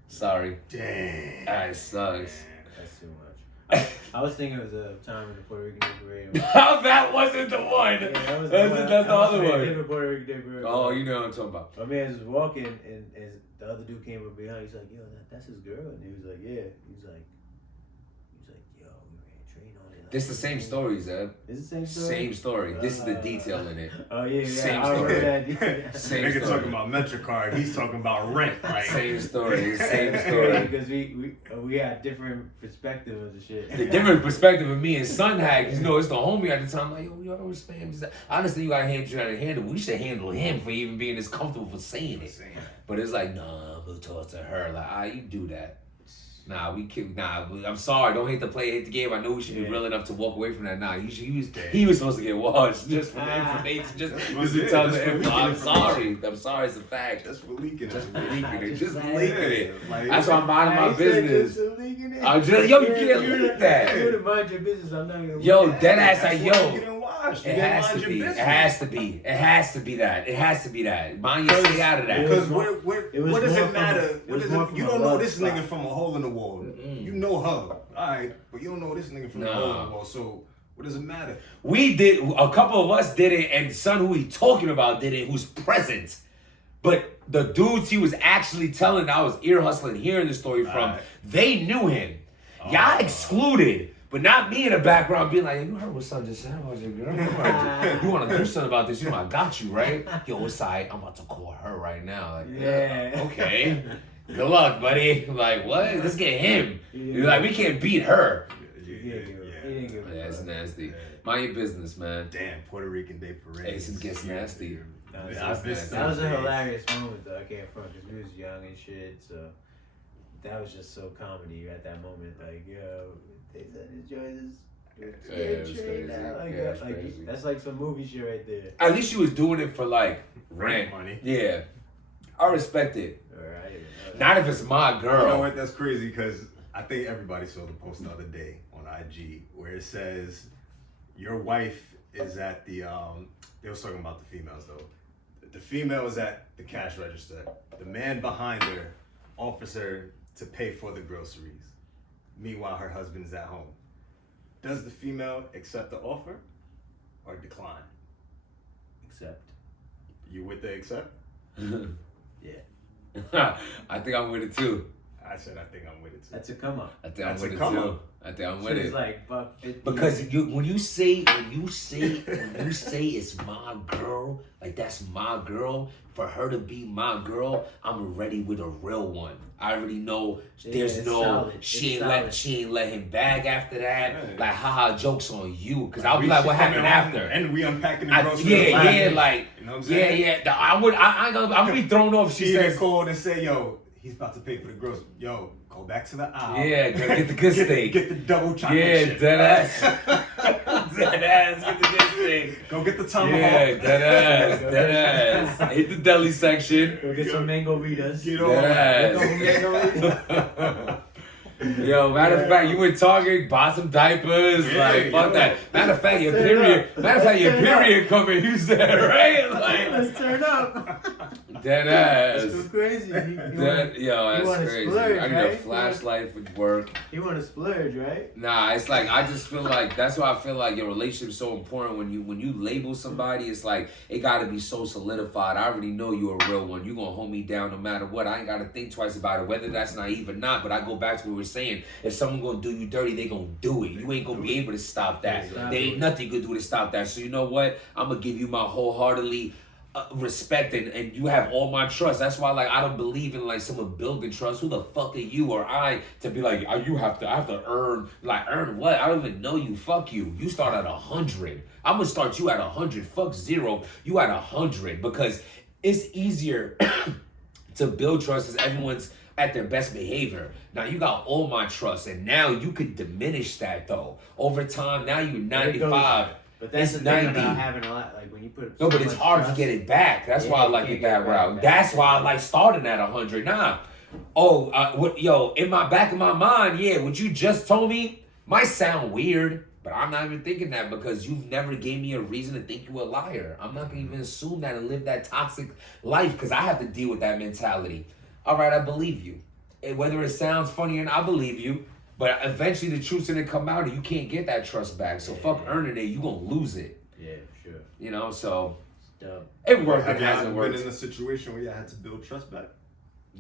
sorry. Damn. That sucks. That's too much. I was thinking it was a time in the Puerto Rican Day Parade. That wasn't the one. Yeah, that was That's the other one. Different Puerto Rican Day Parade. Oh, you know what I'm talking about. My man was walking, and the other dude came up behind. He's like, "Yo, that's his girl," and he was like, "Yeah." He was like, "Yo, we ran a train on it." Like, This is the same story, Zeb. Is it the same story? Same story. This is the detail in it. Oh yeah. Same I remember story. that. Same Nigga story. talking about MetroCard, he's talking about rent. Like. Same story. Same It's story. crazy because we had different perspective of the shit. The different perspective of me and Son had, you know, it's the homie at the time. Like, yo, we always spam. Honestly, you gotta handle. We should handle him for even being this comfortable for saying it. But it's like, nah, we'll talk to her. Like, you do that. Nah, I'm sorry. Don't hate the play, hate the game. I know we should be real enough to walk away from that. Nah, he was supposed to get washed just for the information. Just to tell the info. I'm sorry. It's a fact. Just for leaking it. Just leaking it. Just Like, leaking it. Like, That's why I'm minding my I said business. just leaking it. I'm just, yo, you can't leak You that. would have mind your business. I'm not gonna. Yo, leak dead that. ass, like, You yo. getting washed. You It gotta has mind to your be. It business. has to be. It has to be that. It has to be that. Mind your stay out of that. Because It was what does more it from matter? a- it was more from You a don't know love this spot. nigga from a hole in the wall. You know her, alright, but you don't know this nigga from a hole in the wall. So what does it matter? We did, a couple of us did it, and son who he talking about did it, who's present. But the dudes he was actually telling, I was ear hustling, hearing the story from, they knew him. Y'all excluded, but not me in the background being like, you heard what son just said about your girl? You want to do something about this? You know I got you, right? Yo, it's alright, I'm about to call her right now. Like, Yeah. okay. Good luck, buddy. Like, what? Let's get him. You're like, we can't beat her. Yeah, it's nasty. Mind your business, man. Damn, Puerto Rican Day Parade. It gets nasty. That was a hilarious moment though. I can't front because we was young and shit. So that was just so comedy at that moment. Like, yo, they said enjoy this. It was crazy. Like, Crazy. that's like some movie shit right there. At least she was doing it for like rent money. Yeah, I respect it. Alright. Not if it's my girl. You know what? That's crazy because I think everybody saw the post the other day on IG where it says your wife is at the they was talking about the females though. The female is at the cash register. The man behind her offers her to pay for the groceries. Meanwhile, her husband's at home. Does the female accept the offer or decline? Accept. You with the accept? Yeah. I think I'm with it too. I said I think I'm with it too. That's a come up. I think That's I'm a with it come too. up. I think I'm So with it's it. like buck 50. Because when you say it's my girl, like that's my girl, for her to be my girl, I'm already with a real one. I already know there's it's no solid. she It's ain't let him bag after that. Right. Like haha jokes on you. Cause I'll be like, what happened after? And we unpacking the I, groceries. yeah, like You know what I'm saying? yeah. I'm gonna be thrown off. She She even says, called and said, yo, he's about to pay for the groceries. Yo, go back to the aisle. yeah, go get the good steak. Get the double chocolate Yeah, chip. dead ass. Dead ass, get the good steak. Go get the tomahawk. Yeah, dead ass. Hit the deli section. Go get some mango Ritas. Get on. Dead ass. Yo, matter of fact, you went Target, bought some diapers, Yeah, like fuck yo. that. Matter of fact, your Let's turn period. up. Matter of fact, your Let's turn period coming. You said right, like Let's turn up. dead Let's ass. go crazy. Yo, that's wanna crazy. splurge, I need a right? flashlight for work. You want to splurge, right? Nah, it's like I just feel like that's why I feel like your relationship's so important. When you label somebody, it's like it gotta be so solidified. I already know you're a real one. You gonna hold me down no matter what. I ain't gotta think twice about it, whether that's naive or not. But I go back to what we were saying. If someone gonna do you dirty, they gonna do it. You ain't gonna be able to stop that. Exactly. There ain't nothing you can do to stop that. So you know what? I'm gonna give you my wholeheartedly respect and you have all my trust. That's why like I don't believe in like someone building trust. Who the fuck are you or I to be like I have to earn what? I don't even know you. Fuck you. You start at 100. I'm gonna start you at 100. Fuck 0. You at 100 because it's easier to build trust as everyone's at their best behavior. Now you got all my trust and now you could diminish that though. Over time, now you're 95. But that's It's the thing 90. about having a lot, like when you put No, so but it's much hard trust- to get it back. That's Yeah, why I you like can't it get that it route. back. That's why I like starting at 100. Nah. Oh, in my back of my mind, yeah, what you just told me might sound weird, but I'm not even thinking that because you've never gave me a reason to think you a liar. I'm not gonna even assume that and live that toxic life because I have to deal with that mentality. All right, I believe you. And whether it sounds funny or not, I believe you. But eventually the truth's gonna come out and you can't get that trust back. So fuck earning it, you gonna lose it. Yeah, for sure. You know, so It's dumb. it worked, Have it you ever hasn't been worked. in a situation where you had to build trust back?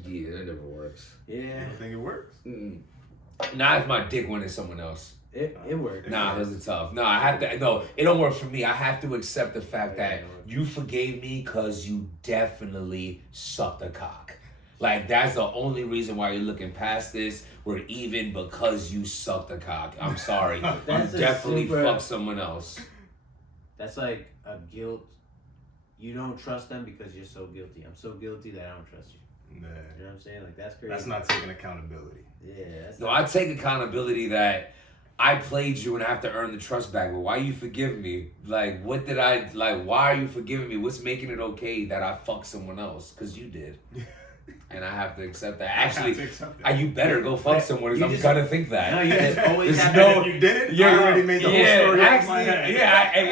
Yeah, that never works. Yeah, You don't think it works? Mm-mm. Not if my dick went in someone else. it worked. Nah, those are tough. No, I have to. No, it don't work for me. I have to accept the fact that you forgave me because you definitely sucked a cock. Like that's the only reason why you're looking past this. We're even because you sucked a cock. I'm sorry. You That's a definitely super- fucked someone else. That's like a guilt. You don't trust them because you're so guilty. I'm so guilty that I don't trust you. Nah. You know what I'm saying? Like that's crazy. That's not taking accountability. Yeah. That's No, not, I take accountability that I played you and I have to earn the trust back. But why you forgive me? Like, what did I like? Why are you forgiving me? What's making it okay that I fucked someone else? Because you did. And I have to accept that. Actually, I have to accept that. you better go fuck someone. 'Cause You I'm just- gonna think that. No, you just always There's have no- If you did it, Yeah, I already made the whole story up in my head.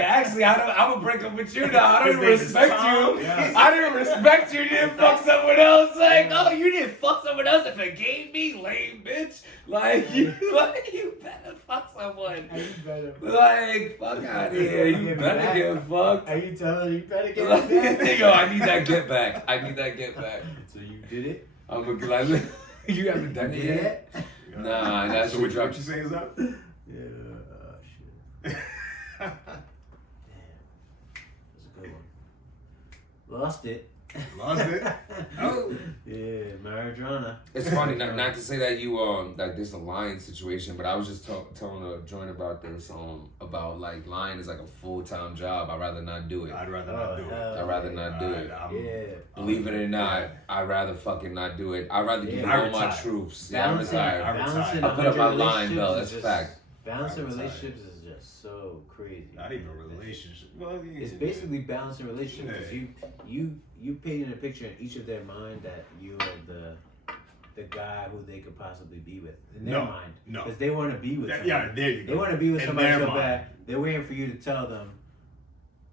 Actually, I'm gonna break up with you now. I don't even His name is respect Tom. you. Yeah. I didn't respect you. You didn't fuck someone else. Like, oh, you didn't fuck someone else and forgave me, lame bitch. Like, you better fuck someone. you better. Like, fuck out of here. You Give it better back. get fucked. Are you telling you better get it back? Yo, I need that get back. I need that get back. So you did it? I'm gonna be like, you haven't done it yet? Nah, that's So what what you say is up? Yeah. Oh shit. Damn. That's a good one. Lost it. Lost it? Oh. Yeah, marijuana. It's funny, not to say that you that this a lying situation, but I was just telling a joint about this about like lying is like a full-time job. I'd rather not do it. I'd rather not do it. hell I'd rather not do it. Yeah. Believe it or not, I'd rather fucking not do it. I'd rather give you Yeah. all my retire. truths. Yeah, I Balancing, retire. balancing I put up my 100 line, Bell. relationships That's is fact. Balancing I retire. relationships is just so crazy. Not even a relationship. Well, yeah. It's basically balancing relationships because Yeah. you paint in a picture in each of their mind that you are the guy who they could possibly be with in their No, mind. no. Because they want to be with somebody. Yeah, there you go. They want to be with In somebody their so mind. bad. They're waiting for you to tell them,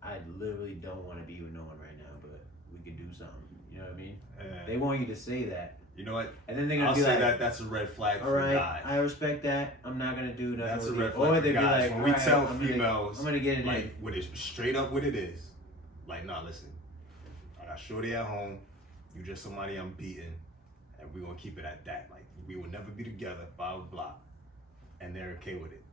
I literally don't want to be with no one right now, but we could do something. You know what I mean? They want you to say that. You know what? And then they're gonna I'll be say like, that's a red flag all for right, guys. I respect that. I'm not gonna do nothing. That's a with red it. flag Or for they'd be guys. like, When we all right, tell I'm females, gonna get it like, in. what it straight up what it is, like, nah, listen, I got shorty at home, you just somebody I'm beating, and we're gonna keep it at that. Like, we will never be together, blah, blah, blah. And they're okay with it.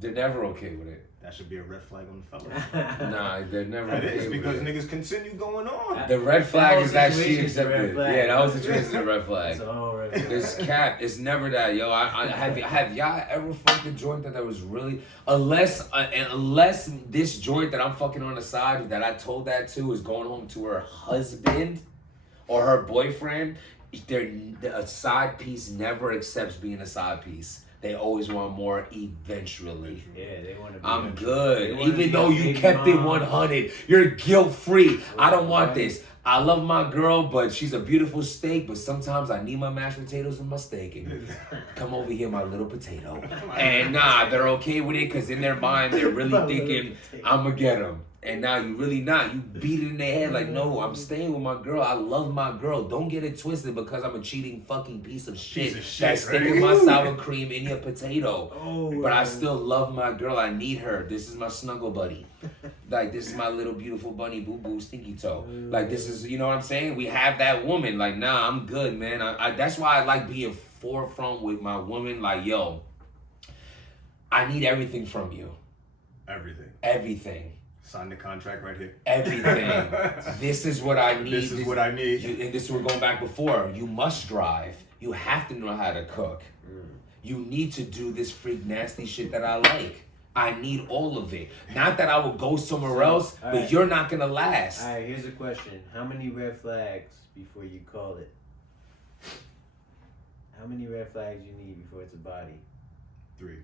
They're never okay with it. That should be a red flag on the fella. Nah, they're never That okay is, with because it. niggas continue going on. The red flag whole is that she situation's a red accepted. flag. Yeah, that whole situation is a red flag. It's all red flag. It's cap. It's never that, yo. I have y'all ever fucked a joint that was really unless this joint that I'm fucking on the side that I told that to is going home to her husband or her boyfriend. A side piece never accepts being a side piece. They always want more eventually. Yeah, they want to be. I'm They good. wanna Even be though a you big kept it mom. 100. You're guilt free. I don't want Right. this. I love my girl, but she's a beautiful steak, but sometimes I need my mashed potatoes and my steak. And come over here, my little potato. And nah, they're okay with it because in their mind, they're really My little thinking, potato. I'm going to get them. And now you really not. You beat it in their head like, no, I'm staying with my girl. I love my girl. Don't get it twisted because I'm a cheating fucking piece of shit, that's right? sticking my sour cream in your potato. Oh, But I still love my girl. I need her. This is my snuggle buddy. Like, this is my little beautiful bunny boo boo stinky toe. Like, this is, you know what I'm saying? We have that woman. Like, nah, I'm good, man. I that's why I like being forefront with my woman. Like, yo, I need everything from you. Everything. Everything. Sign the contract right here. Everything. This is what I need. This is what I need. And this we're going back before. You must drive. You have to know how to cook. You need to do this freak nasty shit that I like. I need all of it. Not that I would go somewhere else, but right. you're not gonna last. All right, here's a question. How many red flags before you call it? How many red flags you need before it's a body? 3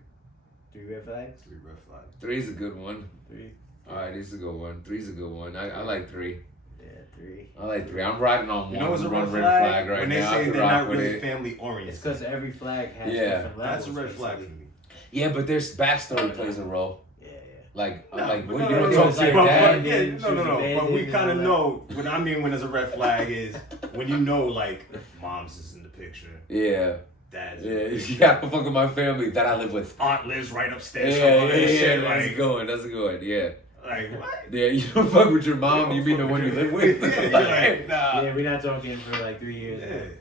red flags? red flags. 3's a good one. 3. All right, this is a good one. 3's a good one. I like 3. Yeah, 3. I like 3. I'm riding on You know what's a one red flag? right When they now. I say can they're rock not with really it. family oriented. It's because every flag has Yeah. different levels. That's a red flag for basically. me. Yeah, but there's backstory plays a role. Yeah, yeah. Like, No, like but when no, you no, don't no, talk to your but- dad. yeah, She was But we abandoned kind of and all know. What I mean when there's a red flag is when you know, like, mom's is in the picture, Yeah. dad's Yeah, in the you picture, got to fuck with my family that I live with. aunt lives right upstairs. Yeah, from yeah, her and yeah, shit, that's like, a good one. That's a good one. Yeah. like what? Yeah, you don't fuck with your mom, you mean the one you live with? Yeah, like, nah. Yeah, we're not talking for like 3 years.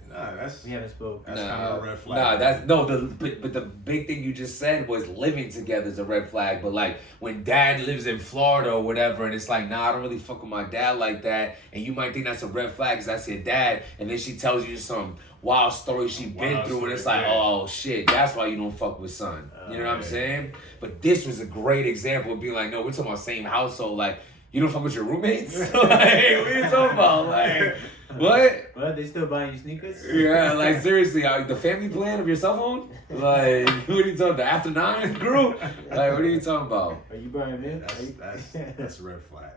Yeah, nah, that's We haven't spoke. That's kind of a red flag. Nah, that's no. But the big thing you just said was living together is a red flag. But like when dad lives in Florida or whatever, and it's like, nah, I don't really fuck with my dad like that, and you might think that's a red flag because that's your dad, and then she tells you some wild story she been Wild through, and it's story, like, yeah. oh shit, that's why you don't fuck with son. You know what I'm yeah. saying? But this was a great example of being like, no, we're talking about same household, like. You don't fuck with your roommates? Like, what are you talking about? Like, what? But they still buying you sneakers? Yeah, like seriously, the family plan of your cell phone? Like, what are you talking about? The after 9 crew? Like, what are you talking about? Are you buying me? That's a red flag.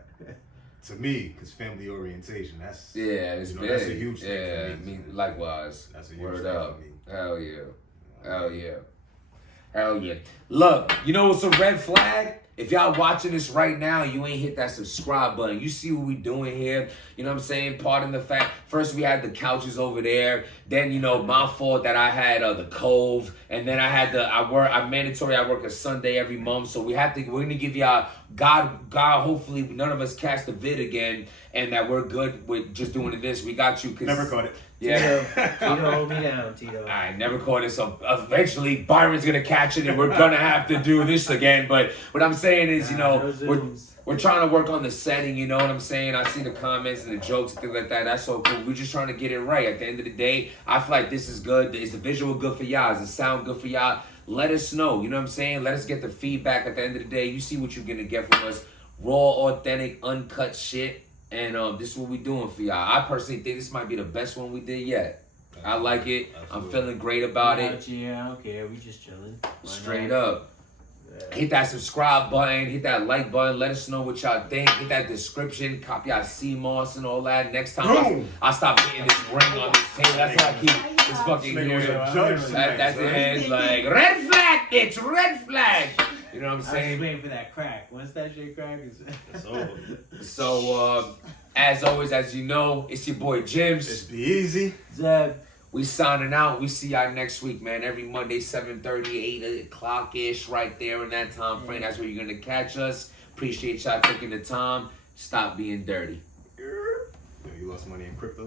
To me, because family orientation, that's Yeah, it's you know, big. that's a huge thing Yeah, for me. likewise. That's a huge Word thing up. for me. Hell yeah. Hell yeah. Hell yeah. Look, you know what's a red flag? If y'all watching this right now, you ain't hit that subscribe button. You see what we doing here. You know what I'm saying? Pardon the fact. First we had the couches over there. Then, you know, my fault that I had the Cove. And then I had I work a Sunday every month. So we're gonna give y'all God, hopefully none of us catch the vid again. And that we're good with just doing this. We got you. Never caught it. Yeah. Tito, hold me down, Tito. I never caught it, so eventually Byron's gonna catch it, and we're gonna have to do this again. But what I'm saying is, you know, we're trying to work on the setting. You know what I'm saying? I see the comments and the jokes and things like that. That's so cool. We're just trying to get it right. At the end of the day, I feel like this is good. Is the visual good for y'all? Is the sound good for y'all? Let us know. You know what I'm saying? Let us get the feedback. At the end of the day, you see what you're gonna get from us: raw, authentic, uncut shit. And this is what we doing for y'all. I personally think this might be the best one we did yet. I like it. Absolutely. I'm feeling great about it. Yeah, I don't care. We just chilling. Why Straight not? up. Hit that subscribe button, hit that like button, let us know what y'all think. Hit that description, copy our CMOS and all that. Next time I stop hitting this ring on this table. That's why I keep this fucking that's it. Like, red flag, bitch, red flag. You know what I'm I was saying? just waiting for that crack. Once that shit cracks, It's over. So, as always, as you know, it's your boy Jims. It's be easy. Zeb. We signing out. We see y'all next week, man. Every Monday, 7:30, 8 o'clock-ish, right there in that time frame. That's where you're going to catch us. Appreciate y'all taking the time. Stop being dirty. You lost money in crypto.